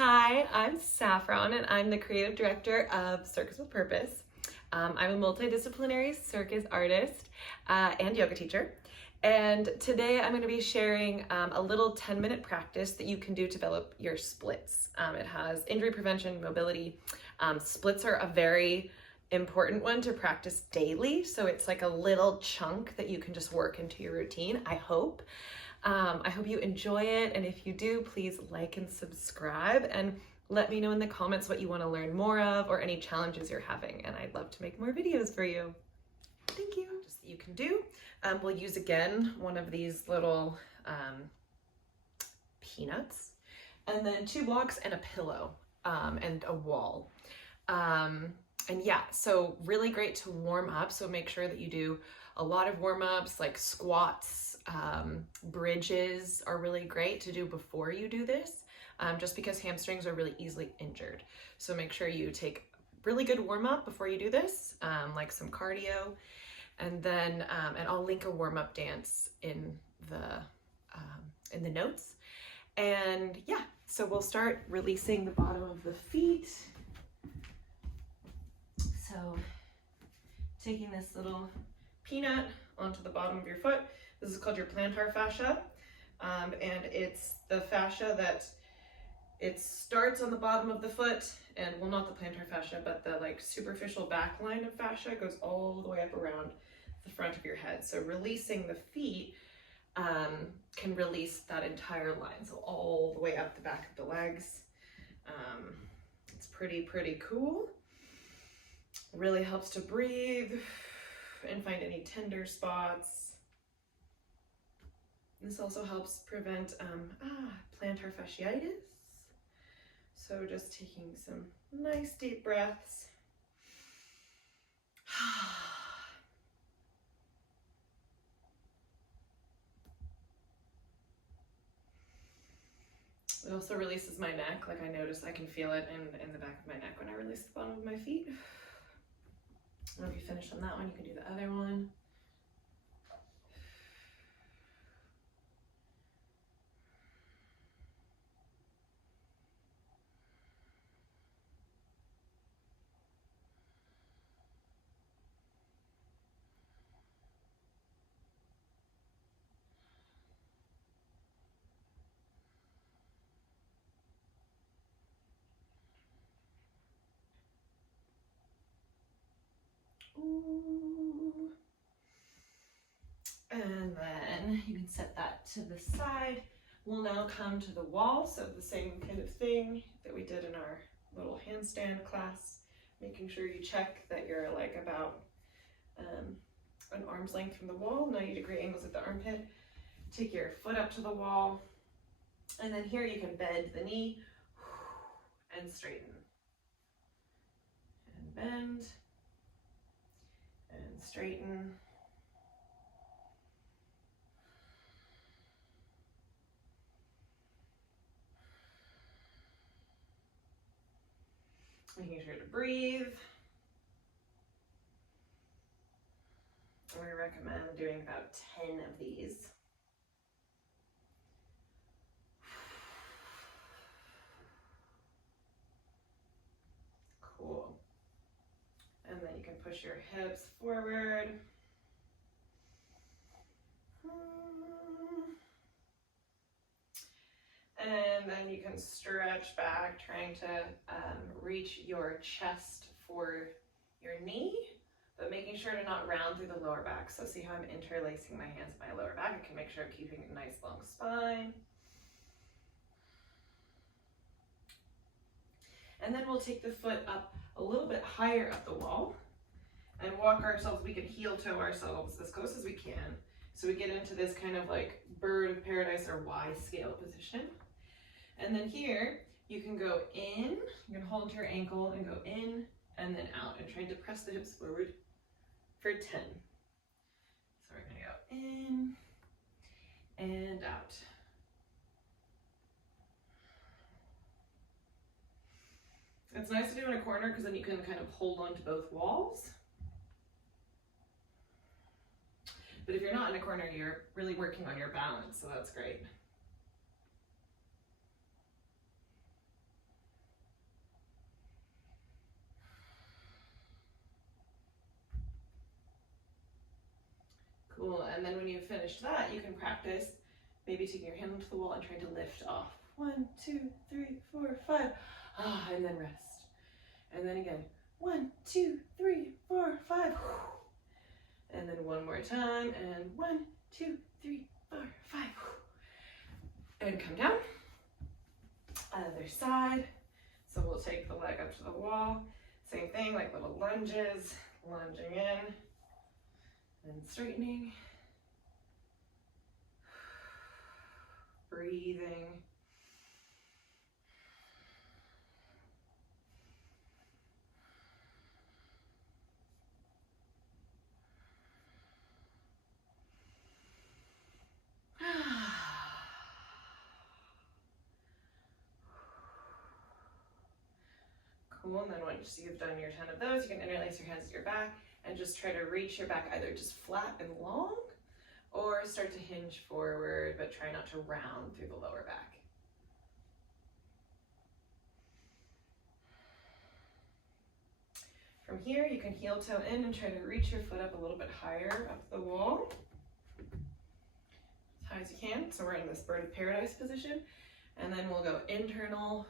Hi, I'm Saffron and I'm the creative director of Circus with Purpose. I'm a multidisciplinary circus artist and yoga teacher. And today I'm going to be sharing a little 10-minute practice that you can do to develop your splits. It has injury prevention, mobility. Splits are a very important one to practice daily. So it's like a little chunk that you can just work into your routine, I hope. I hope you enjoy it, and if you do, please like and subscribe and let me know in the comments what you want to learn more of or any challenges you're having, and I'd love to make more videos for you. Thank you. Just that you can do. We'll use again one of these little peanuts, and then 2 blocks and a pillow and a wall. And yeah, so really great to warm up. So make sure that you do a lot of warm-ups like squats, bridges are really great to do before you do this, just because hamstrings are really easily injured. So make sure you take really good warm-up before you do this, like some cardio, and then and I'll link a warm-up dance in the notes. And yeah, so we'll start releasing the bottom of the feet. So taking this little peanut onto the bottom of your foot. This is called your plantar fascia, and it's the fascia that it starts on the bottom of the foot, and well, not the plantar fascia, but the like superficial back line of fascia goes all the way up around the front of your head. So releasing the feet can release that entire line, so all the way up the back of the legs. It's pretty cool. Really helps to breathe and find any tender spots. This also helps prevent plantar fasciitis. So just taking some nice deep breaths. It also releases my neck. Like I notice I can feel it in the back of my neck when I release the bottom of my feet. And if you finish on that one, you can do the other one. Ooh. And then you can set that to the side. We'll now come to the wall. So the same kind of thing that we did in our little handstand class, making sure you check that you're like about an arm's length from the wall, 90-degree angles at the armpit. Take your foot up to the wall, and then here you can bend the knee and straighten. And bend and straighten. Making sure to breathe. We recommend doing about 10 of these. Cool. And then you can push your hips forward. And then you can stretch back, trying to reach your chest for your knee, but making sure to not round through the lower back. So see how I'm interlacing my hands in my lower back? I can make sure I'm keeping a nice long spine. And then we'll take the foot up a little bit higher up the wall and walk ourselves. We can heel toe ourselves as close as we can. So we get into this kind of like bird of paradise or Y scale position. And then here you can go in, you can hold your ankle and go in and then out, and try to press the hips forward for 10. So we're gonna go in and out. It's nice to do in a corner because then you can kind of hold on to both walls. But if you're not in a corner, you're really working on your balance, so that's great. Cool, and then when you've finished that, you can practice maybe taking your hand onto the wall and trying to lift off. 1, 2, 3, 4, 5. And then rest. And then again, 1, 2, 3, 4, 5. And then one more time, and 1, 2, 3, 4, 5. And come down. Other side. So we'll take the leg up to the wall. Same thing, like little lunges, lunging in and straightening. Breathing. Cool, and then once you've done your 10 of those, you can interlace your hands at your back and just try to reach your back either just flat and long or start to hinge forward, but try not to round through the lower back. From here, you can heel toe in and try to reach your foot up a little bit higher up the wall, as high as you can. So we're in this bird of paradise position, and then we'll go internal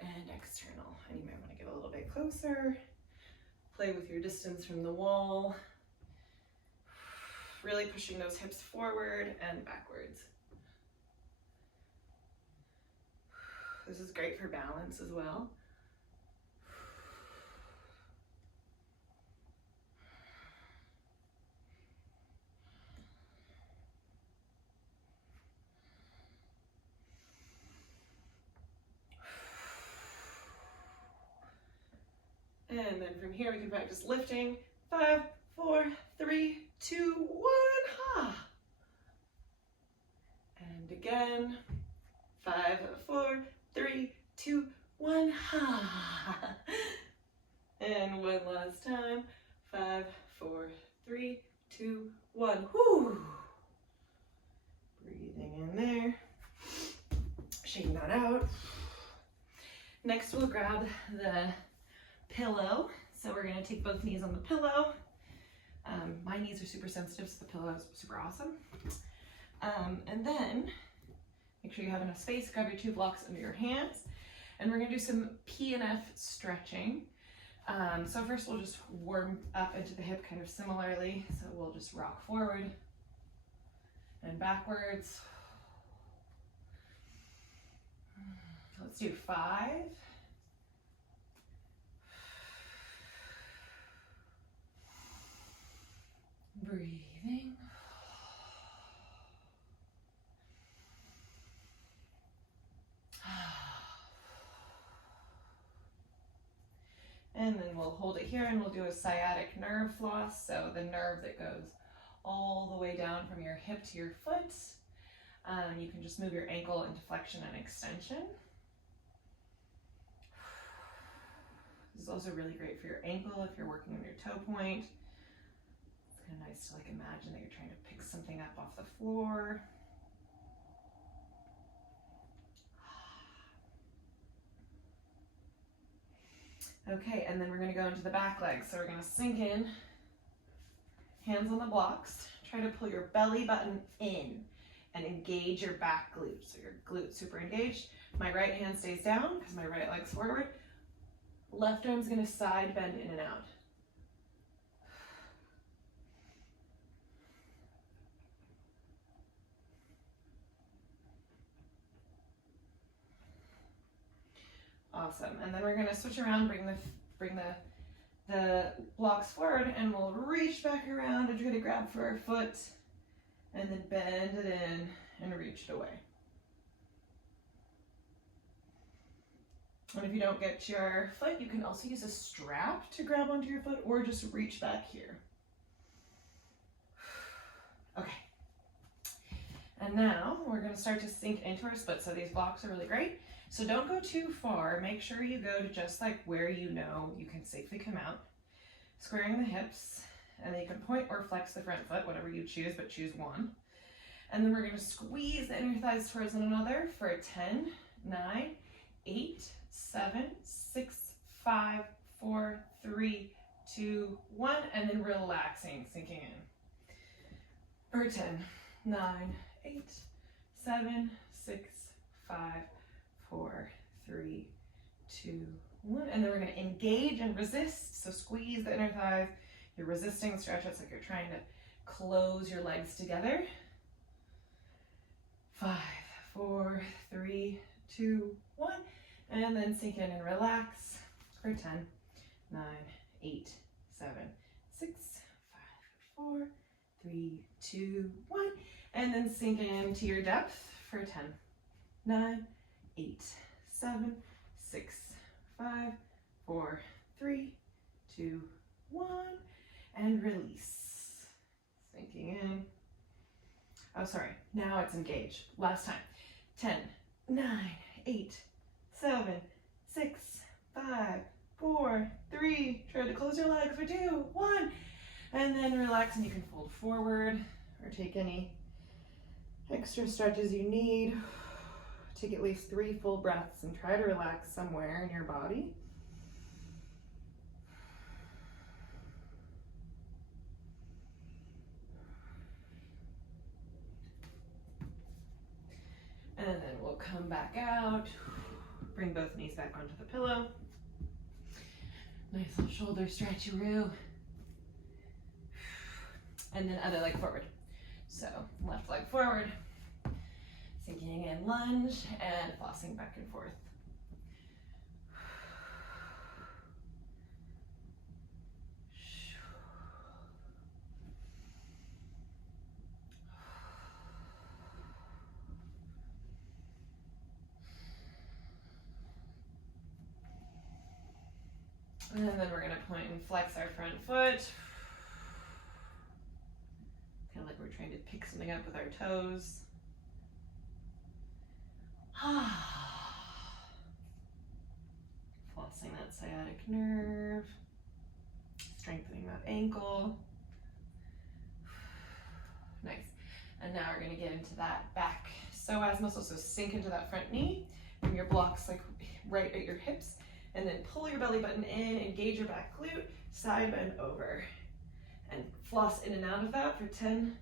and external. And you might want to get a little bit closer, play with your distance from the wall, really pushing those hips forward and backwards. This is great for balance as well. And then from here we can practice lifting. 5, 4, 3, 2, 1, ha. And again. 5, 4, 3, 2, 1, ha. And one last time. 5, 4, 3, 2, 1, whoo. Breathing in there. Shaking that out. Next we'll grab the pillow. So we're gonna take both knees on the pillow. My knees are super sensitive, so the pillow is super awesome. And then make sure you have enough space. Grab your 2 blocks under your hands, and we're gonna do some P&F stretching. So first we'll just warm up into the hip kind of similarly. So we'll just rock forward and backwards. Let's do 5. Breathing. And then we'll hold it here and we'll do a sciatic nerve floss. So the nerve that goes all the way down from your hip to your foot. You can just move your ankle into flexion and extension. This is also really great for your ankle if you're working on your toe point. It's kind of nice to like imagine that you're trying to pick something up off the floor. Okay, and then we're going to go into the back leg. So we're going to sink in, hands on the blocks. Try to pull your belly button in and engage your back glute. So your glute super engaged. My right hand stays down because my right leg's forward. Left arm's going to side bend in and out. Awesome. And then we're going to switch around, bring the blocks forward, and we'll reach back around and try to grab for our foot and then bend it in and reach it away. And if you don't get your foot, you can also use a strap to grab onto your foot or just reach back here. Okay. And now we're going to start to sink into our split. So these blocks are really great. So don't go too far. Make sure you go to just like where you know you can safely come out. Squaring the hips, and then you can point or flex the front foot, whatever you choose, but choose one. And then we're going to squeeze the inner thighs towards one another for a 10, 9, 8, 7, 6, 5, 4, 3, 2, 1, and then relaxing, sinking in. for 10, 9, 8, 7, 6, 5, 4, 3, 2, 1. And then we're going to engage and resist. So squeeze the inner thighs. You're resisting the stretch. It's like you're trying to close your legs together. 5, 4, 3, 2, 1. And then sink in and relax for 10, 9, 8, 7, 6, 5, 4, 3, 2, 1. And then sink into your depth for 10, 9, 8, 7, 6, 5, 4, 3, 2, 1. And release. Sinking in. Oh, sorry. Now it's engaged. Last time. 10, 9, 8, 7, 6, 5, 4, 3. Try to close your legs for 2, 1. And then relax, and you can fold forward or take any extra stretches you need. Take at least 3 full breaths and try to relax somewhere in your body. And then we'll come back out, bring both knees back onto the pillow. Nice little shoulder stretchy-roo. And then other leg forward. So left leg forward, sinking in lunge and flossing back and forth. And then we're going to point and flex our front foot. Kind of like we're trying to pick something up with our toes. Flossing that sciatic nerve. Strengthening that ankle. Nice. And now we're going to get into that back psoas muscle. So sink into that front knee. Bring your blocks like right at your hips. And then pull your belly button in, engage your back glute, side bend over. And floss in and out of that for 10,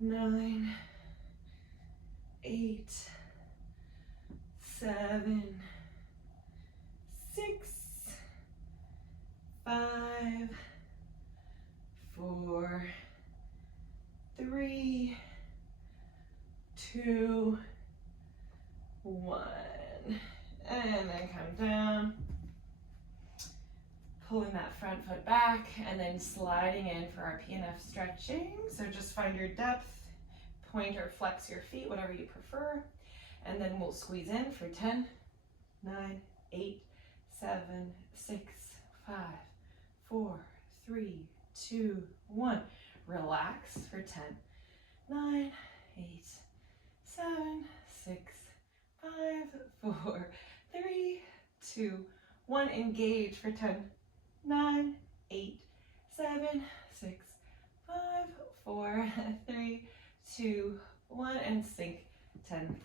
9, 8, 7, 6, 5, 4, 3, 2, 1. And then come down, pulling that front foot back, and then sliding in for our PNF stretching. So just find your depth, point or flex your feet, whatever you prefer. And then we'll squeeze in for 10, 9, 8, 7, 6, 5, 4, 3, 2, 1. Relax for 10, 9, 8, 7, 6, 5, 4, 3, 2, 1. Engage for 10, 9, 8, 7, 6, 5, 4, 3, 2, 1. And sink. 10,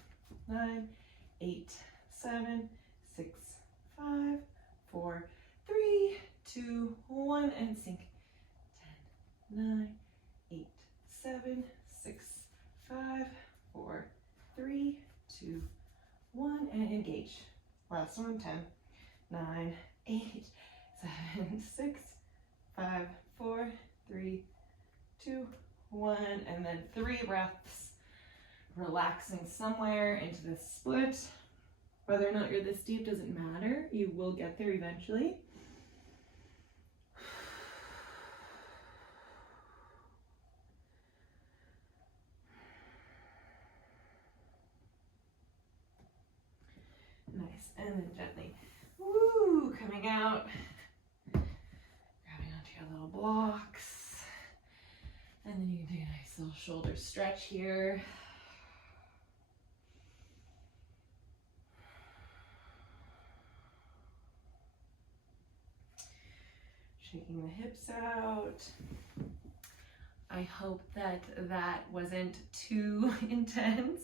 9, 8, 7, 6, 5, 4, 3, 2, 1. And sink. 10, 9, 8, 7, 6, 5, 4, 3, 2, 1. And engage. Last one. 10, 9, 8, 7, 6, 5, 4, 3, 2, 1. And then 3 breaths. Relaxing somewhere into this split. Whether or not you're this deep doesn't matter. You will get there eventually. Nice. And then gently, coming out. Grabbing onto your little blocks. And then you can do a nice little shoulder stretch here. Shaking the hips out. I hope that that wasn't too intense.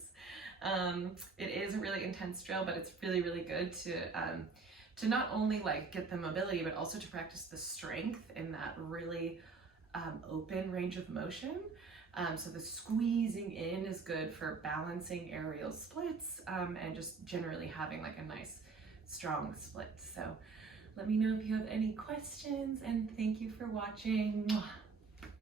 It is a really intense drill, but it's really, really good to not only like get the mobility, but also to practice the strength in that really open range of motion. So the squeezing in is good for balancing aerial splits and just generally having like a nice strong split. So let me know if you have any questions, and thank you for watching.